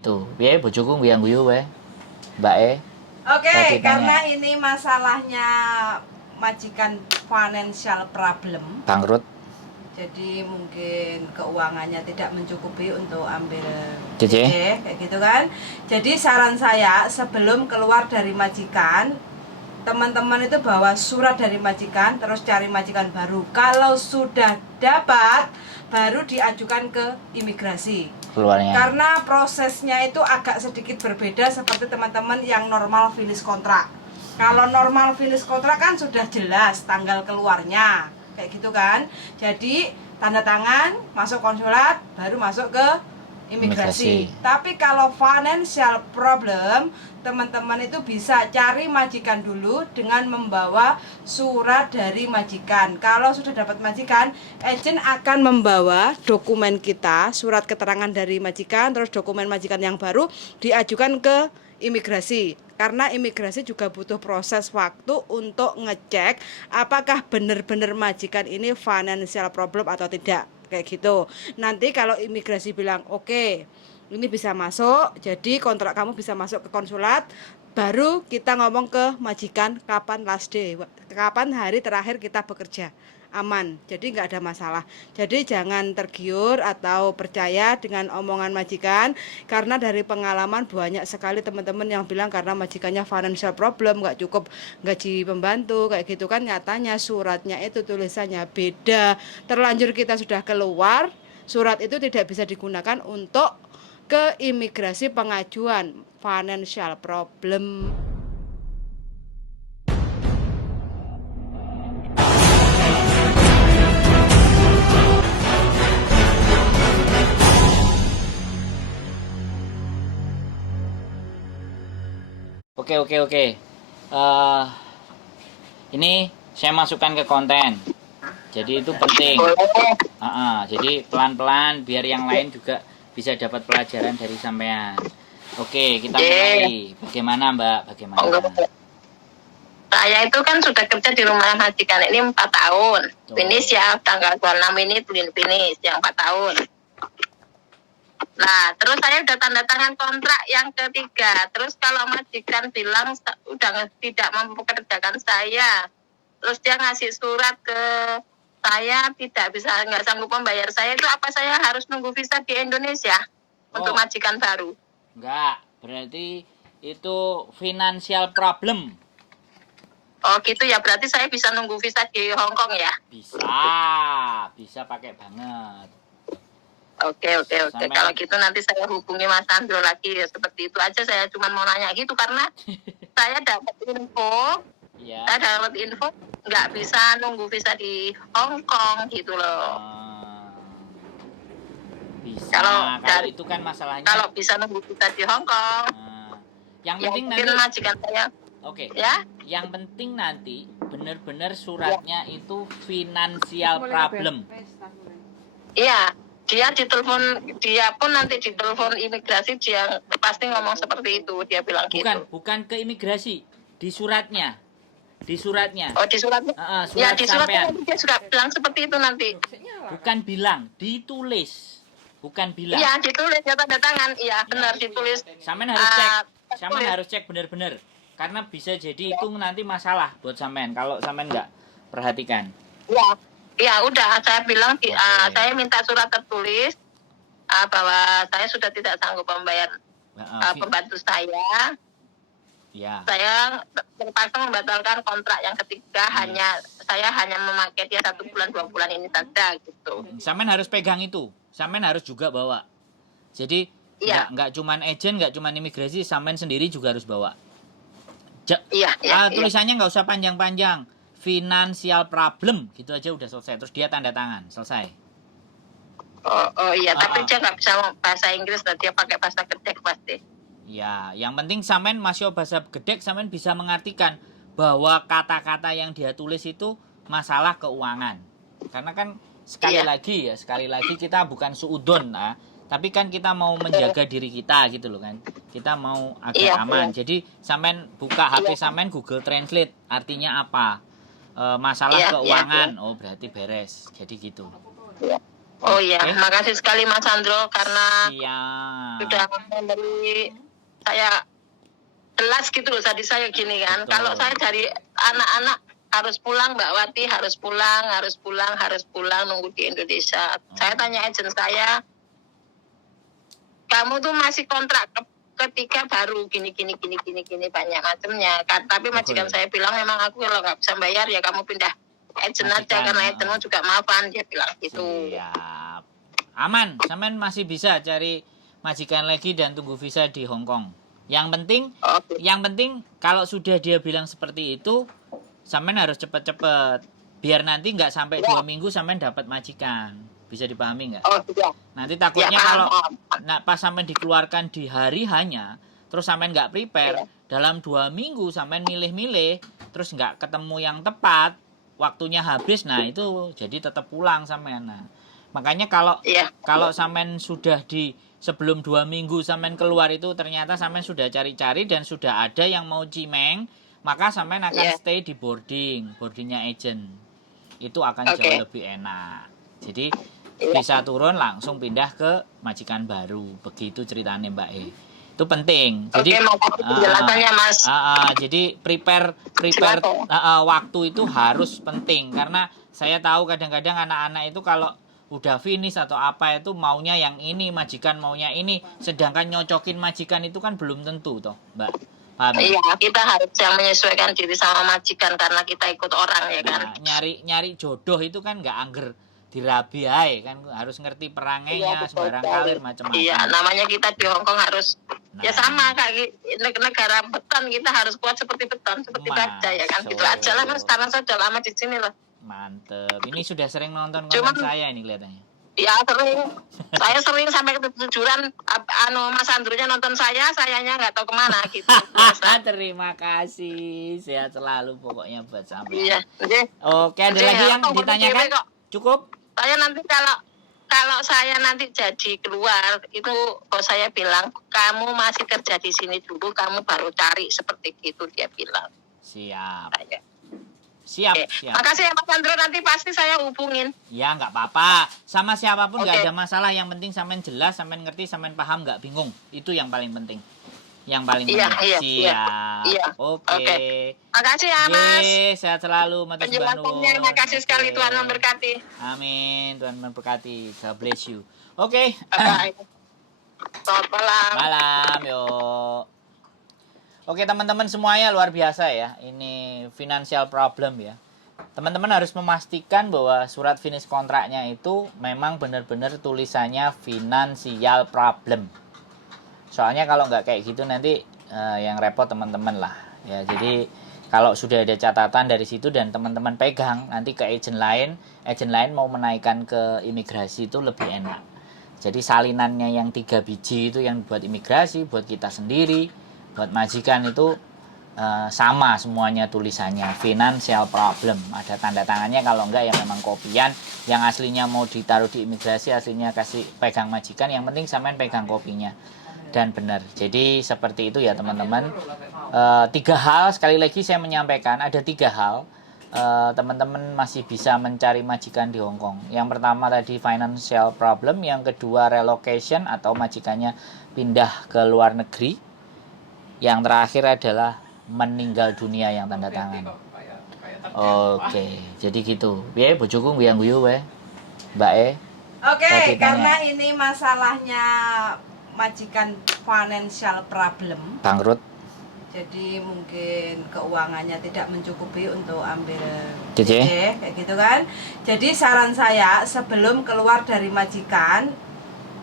Tuh, piye bojoku nguyang guyu wae. Mbak E. Oke, Tadi karena tanya ini masalahnya majikan financial problem, bangkrut. jadi mungkin keuangannya tidak mencukupi untuk ambil CC. kayak gitu kan. Jadi saran saya sebelum keluar dari majikan, teman-teman itu bawa surat dari majikan, terus cari majikan baru. Kalau sudah dapat, baru diajukan ke imigrasi. Keluarnya. Karena prosesnya itu agak sedikit berbeda seperti teman-teman yang normal finish kontrak. Kalau normal finish kontrak kan sudah jelas tanggal keluarnya, kayak gitu kan. Jadi tanda tangan, masuk konsulat, baru masuk ke imigrasi. Tapi kalau financial problem, teman-teman itu bisa cari majikan dulu dengan membawa surat dari majikan. Kalau sudah dapat majikan, agent akan membawa dokumen kita, surat keterangan dari majikan, terus dokumen majikan yang baru diajukan ke imigrasi. Karena imigrasi juga butuh proses waktu untuk ngecek apakah benar-benar majikan ini financial problem atau tidak, kayak gitu. Nanti kalau imigrasi bilang oke, ini bisa masuk, jadi kontrak kamu bisa masuk ke konsulat, baru kita ngomong ke majikan kapan last day, kapan hari terakhir kita bekerja. Aman, jadi nggak ada masalah. Jadi jangan tergiur atau percaya dengan omongan majikan, karena dari pengalaman banyak sekali teman-teman yang bilang karena majikannya financial problem, nggak cukup gaji pembantu kayak gitu kan. Nyatanya suratnya itu tulisannya beda, terlanjur kita sudah keluar, surat itu tidak bisa digunakan untuk ke imigrasi pengajuan financial problem. Oke. Ini saya masukkan ke konten. Jadi itu penting. Jadi pelan-pelan biar yang lain juga bisa dapat pelajaran dari sampean. Oke, kita mulai. Bagaimana Mbak? Bagaimana? Saya itu kan sudah kerja di rumah majikan ini 4 tahun. Tuh. Finish ya, tanggal 26 ini finish yang 4 tahun. Nah, terus saya udah tanda tangan kontrak yang ketiga. Terus kalau majikan bilang udah tidak mempekerjakan saya, terus dia ngasih surat ke saya nggak sanggup membayar saya, itu apa saya harus nunggu visa di Indonesia untuk majikan baru? Enggak, berarti itu financial problem. Oh gitu ya, berarti saya bisa nunggu visa di Hong Kong ya? Bisa pakai banget. Oke. Kalau gitu nanti saya hubungi Mas Andro lagi ya, seperti itu aja. Saya cuma mau nanya gitu karena saya dapat info, nggak bisa nunggu visa di Hong Kong gitu loh. Bisa. Kalau itu kan masalahnya. Kalau bisa nunggu visa di Hong Kong. Yang penting nanti majikan saya. Oke. Ya. Yang penting nanti benar-benar suratnya itu financial problem. Iya. Dia pun nanti ditelepon imigrasi, dia pasti ngomong seperti itu, dia bilang gitu. Bukan ke imigrasi, di suratnya. Oh, di suratnya? Surat di suratnya dia sudah bilang seperti itu nanti. Bukan bilang, ditulis. Bukan bilang. Iya, ditulis, ya tanda tangan. Iya, benar ditulis. Sampean harus cek. Sampean harus cek benar-benar. Karena bisa jadi itu nanti masalah buat sampean kalau sampean nggak perhatikan. Iya. Ya udah, saya bilang saya minta surat tertulis bahwa saya sudah tidak sanggup membayar pembantu saya. Ya. Saya terpaksa membatalkan kontrak yang ketiga. Saya hanya memakai dia 1 bulan 2 bulan ini saja gitu. Sampean harus pegang itu. Sampean harus juga bawa. Jadi nggak cuman agent, nggak cuman imigrasi, sampean sendiri juga harus bawa. Tulisannya nggak usah panjang-panjang. Financial problem gitu aja udah selesai, terus dia tanda tangan, selesai. Tapi dia nggak bisa bahasa Inggris, dia pakai bahasa Gedek pasti. Ya, yang penting sampean masih bahasa Gedek, sampean bisa mengartikan bahwa kata-kata yang dia tulis itu masalah keuangan. Karena kan sekali lagi kita bukan suudon, tapi kan kita mau menjaga diri kita gitu loh kan. Kita mau agar aman. Jadi sampean buka HP sampean Google Translate, artinya apa? Masalah keuangan, berarti beres, jadi gitu. Oh iya, Oke. makasih sekali Mas Sandro karena Siap. sudah memberi saya jelas gitu loh tadi saya gini kan. Betul. Kalau saya dari anak-anak harus pulang Mbak Wati, harus pulang nunggu di Indonesia. Saya tanya agent saya, kamu tuh masih kontrak ketiga baru gini banyak macamnya kan. Tapi majikan Betul. saya bilang memang aku kalau nggak bisa bayar ya kamu pindah agent aja Majikan, karena agentmu juga maafan, dia bilang gitu. Siap. Aman, sampean masih bisa cari majikan lagi dan tunggu visa di Hong Kong. Oke. Yang penting kalau sudah dia bilang seperti itu, sampean harus cepet-cepet. Biar nanti nggak sampai 2 minggu sampean dapat majikan. Bisa dipahami nggak? Oh iya. Nanti takutnya Ya, kalau paham. pas sampean dikeluarkan di hari hanya, terus sampean nggak prepare, Iya. dalam 2 minggu sampean milih-milih, terus nggak ketemu yang tepat, waktunya habis, nah itu jadi tetap pulang sampean. Nah, makanya kalau Iya. sampean sudah di sebelum 2 minggu sampean keluar itu ternyata sampean sudah cari-cari dan sudah ada yang mau cimeng, maka sampean akan Iya. stay di boardingnya agent. Itu akan Oke. jauh lebih enak. Jadi Iya. bisa turun langsung pindah ke majikan baru. Begitu ceritanya Mbak E. Itu penting. Jadi Oke, makasih penjelasannya Mas. jadi prepare Silakan. waktu itu harus penting karena saya tahu kadang-kadang anak-anak itu kalau udah finish atau apa itu maunya yang ini, majikan maunya ini, sedangkan nyocokin majikan itu kan belum tentu toh, Mbak. Paham? Iya, kita harus yang menyesuaikan diri sama majikan karena kita ikut orang ya kan. Nah, nyari jodoh itu kan nggak angger dirabi ae kan harus ngerti perangainya betul sembarang sekali. kalir macam-macam. Iya, namanya kita di Hong Kong harus ya Nah. sama kayak negara beton, kita harus kuat seperti beton, seperti baja ya kan. Gitu aja lah Mas, karena saya udah lama di sini loh. Mantep. Ini sudah sering nonton Cuman- konten saya ini kelihatannya. Ya sering, saya sering sampai kejujuran Mas Andrunya nonton sayanya nggak tahu kemana gitu. Biasa. Terima kasih. Sehat selalu pokoknya buat sampean. Iya, oke. Oke, ada lagi yang Tunggu ditanyakan? dulu kok. Cukup? Saya nanti kalau saya nanti jadi keluar itu bos saya bilang kamu masih kerja di sini dulu, kamu baru cari seperti itu, dia bilang. Siap. Saya. Siap, Oke. siap. Makasih ya Mas Andro, nanti pasti saya hubungin. Ya, nggak apa-apa. Sama siapapun nggak Oke. ada masalah. Yang penting sampean jelas, sampean ngerti, sampean paham, nggak bingung. Itu yang paling penting. Yang paling Iya, penting. iya, Siap. iya. Oke. Oke. Makasih ya Mas. Sehat selalu, Matur Penjelasannya, Subanun. makasih sekali, Oke. Tuhan memberkati. Amin, Tuhan memberkati. God bless you. Oke. Bye. Selamat malam. Malam, yuk. Oke teman-teman semuanya luar biasa ya. Ini financial problem ya. Teman-teman harus memastikan bahwa surat finish kontraknya itu memang benar-benar tulisannya financial problem. Soalnya kalau nggak kayak gitu nanti yang repot teman-teman lah. Ya, jadi kalau sudah ada catatan dari situ dan teman-teman pegang nanti ke agent lain mau menaikkan ke imigrasi itu lebih enak. Jadi salinannya yang 3 biji itu yang buat imigrasi, buat kita sendiri, buat majikan itu sama semuanya tulisannya financial problem. Ada tanda tangannya, kalau enggak ya memang kopian. Yang aslinya mau ditaruh di imigrasi, aslinya kasih pegang majikan, yang penting sampean pegang kopinya dan benar. Jadi seperti itu ya teman-teman. 3 hal sekali lagi saya menyampaikan, ada 3 hal teman-teman masih bisa mencari majikan di Hong Kong. Yang pertama tadi financial problem, yang kedua relocation atau majikannya pindah ke luar negeri, yang terakhir adalah meninggal dunia yang tanda tangan. Oke, jadi gitu. Piye bojoku nguyang-guyu wae. Mbak E. Oke, Tadi karena tanya. ini masalahnya majikan financial problem, Bangkrut. jadi mungkin keuangannya tidak mencukupi untuk ambil DJ. kayak gitu kan. Jadi saran saya sebelum keluar dari majikan,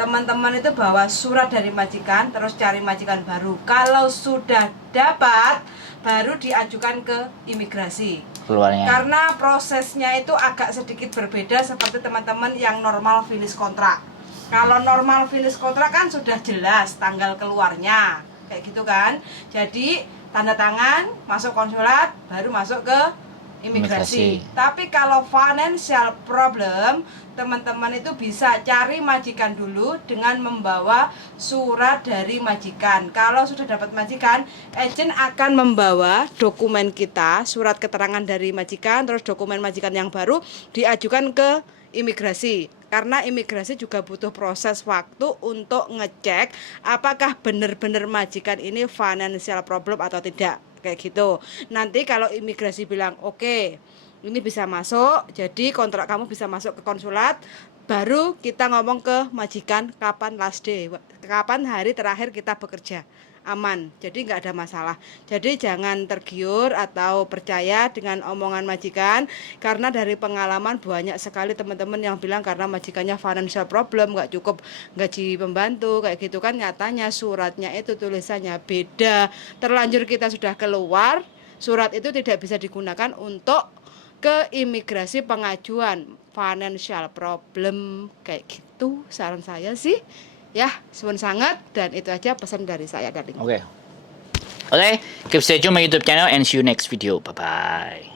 teman-teman itu bawa surat dari majikan, terus cari majikan baru. Kalau sudah dapat, baru diajukan ke imigrasi. Keluarnya. Karena prosesnya itu agak sedikit berbeda seperti teman-teman yang normal finish kontrak. Kalau normal finish kontrak kan sudah jelas tanggal keluarnya, kayak gitu kan. Jadi tanda tangan, masuk konsulat, baru masuk ke imigrasi. Tapi kalau financial problem, teman-teman itu bisa cari majikan dulu dengan membawa surat dari majikan. Kalau sudah dapat majikan, agent akan membawa dokumen kita, surat keterangan dari majikan, terus dokumen majikan yang baru diajukan ke imigrasi. karena imigrasi juga butuh proses waktu untuk ngecek apakah benar-benar majikan ini financial problem atau tidak, kayak gitu. Nanti kalau imigrasi bilang oke, ini bisa masuk, jadi kontrak kamu bisa masuk ke konsulat, baru kita ngomong ke majikan kapan last day, kapan hari terakhir kita bekerja. Aman, jadi nggak ada masalah. Jadi jangan tergiur atau percaya dengan omongan majikan, karena dari pengalaman banyak sekali teman-teman yang bilang karena majikannya financial problem, nggak cukup gaji pembantu kayak gitu kan. Nyatanya suratnya itu tulisannya beda, terlanjur kita sudah keluar, surat itu tidak bisa digunakan untuk ke imigrasi pengajuan financial problem kayak gitu. Saran saya sih ya, suwun sangat, dan itu aja pesan dari saya, darling. Oke, keep stay tune my YouTube channel and see you next video. Bye bye.